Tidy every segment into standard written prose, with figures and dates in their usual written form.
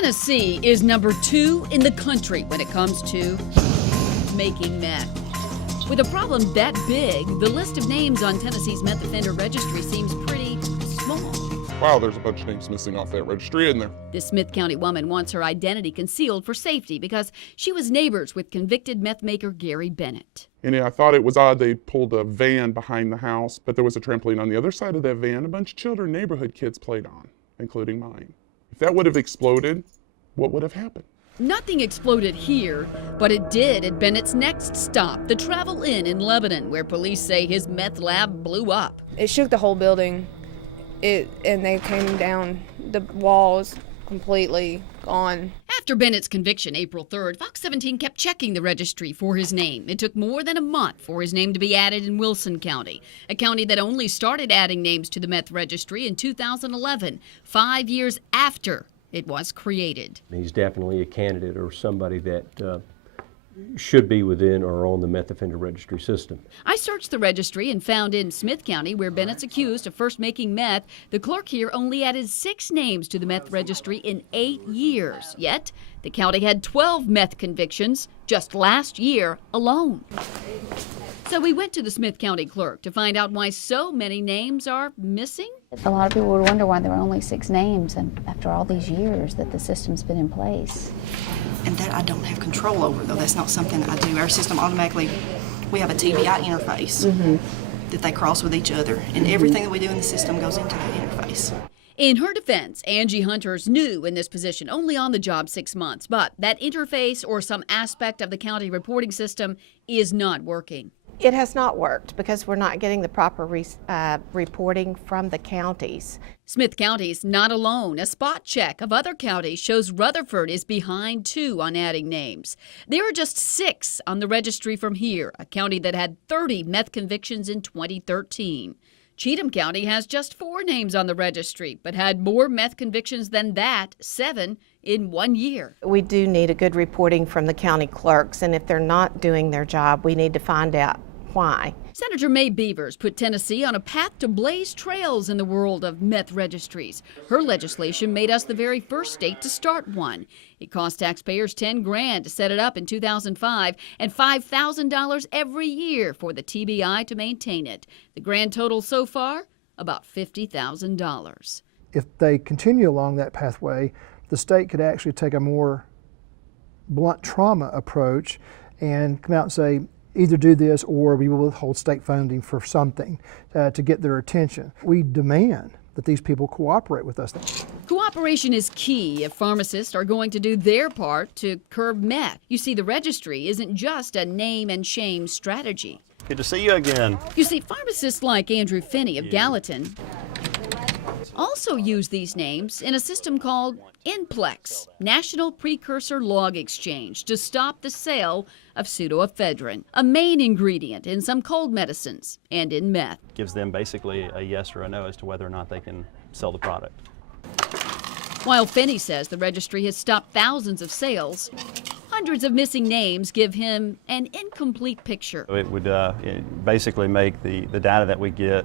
Tennessee is number 2 in the country when it comes to making meth. With a problem that big, the list of names on Tennessee's meth offender registry seems pretty small. Wow, there's a bunch of names missing off that registry, isn't there? This Smith County woman wants her identity concealed for safety because she was neighbors with convicted meth maker Gary Bennett. And I thought it was odd they pulled a van behind the house, but there was a trampoline on the other side of that van a bunch of children neighborhood kids played on, including mine. If that would have exploded, what would have happened? Nothing exploded here, but it did at Bennett's next stop, the Travel Inn in Lebanon, where police say his meth lab blew up. It shook the whole building, and they came down, the walls completely gone. After Bennett's conviction April 3rd, Fox 17 kept checking the registry for his name. It took more than a month for his name to be added in Wilson County, a county that only started adding names to the meth registry in 2011, 5 years after it was created. He's definitely a candidate or somebody that should be within or on the meth offender registry system. I searched the registry and found in Smith County, where Bennett's accused of first making meth, the clerk here only added 6 names to the meth registry in 8 years. Yet, the county had 12 meth convictions just last year alone. So we went to the Smith County clerk to find out why so many names are missing. A lot of people would wonder why there were only 6 names, and after all these years that the system's been in place. And that I don't have control over, though. That's not something that I do. Our system automatically, we have a TBI interface that they cross with each other, and everything that we do in the system goes into that interface. In her defense, Angie Hunter's new in this position, only on the job 6 months, but that interface or some aspect of the county reporting system is not working. It has not worked because we're not getting the proper reporting from the counties. Smith County's not alone. A spot check of other counties shows Rutherford is behind too on adding names. There are just 6 on the registry from here, a county that had 30 meth convictions in 2013. Cheatham County has just 4 names on the registry, but had more meth convictions than that, 7 in 1 year. We do need a good reporting from the county clerks, and if they're not doing their job, we need to find out why. Senator May Beavers put Tennessee on a path to blaze trails in the world of meth registries. Her legislation made us the very first state to start one. It cost taxpayers $10 grand to set it up in 2005 and $5,000 every year for the TBI to maintain it. The grand total so far, about $50,000. If they continue along that pathway, the state could actually take a more blunt trauma approach and come out and say, either do this or we will withhold state funding for something to get their attention. We demand that these people cooperate with us. Cooperation is key if pharmacists are going to do their part to curb meth. You see, the registry isn't just a name and shame strategy. Good to see you again. You see, pharmacists like Andrew Finney of Gallatin also use these names in a system called NPLEX, National Precursor Log Exchange, to stop the sale of pseudoephedrine, a main ingredient in some cold medicines and in meth. Gives them basically a yes or a no as to whether or not they can sell the product. While Finney says the registry has stopped thousands of sales, hundreds of missing names give him an incomplete picture. It would basically make the data that we get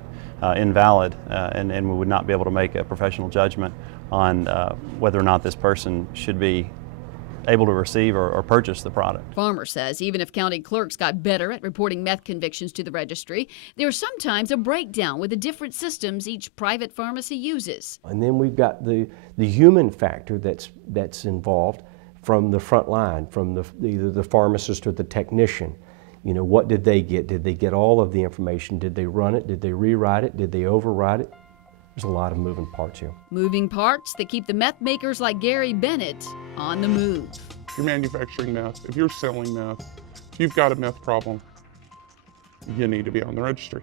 invalid, and we would not be able to make a professional judgment on whether or not this person should be able to receive or purchase the product. Farmer says even if county clerks got better at reporting meth convictions to the registry, there's sometimes a breakdown with the different systems each private pharmacy uses. And then we've got the human factor that's involved from the front line, from either the pharmacist or the technician. You know, what did they get? Did they get all of the information? Did they run it? Did they rewrite it? Did they override it? There's a lot of moving parts here. Moving parts that keep the meth makers like Gary Bennett on the move. If you're manufacturing meth, if you're selling meth, if you've got a meth problem, you need to be on the registry.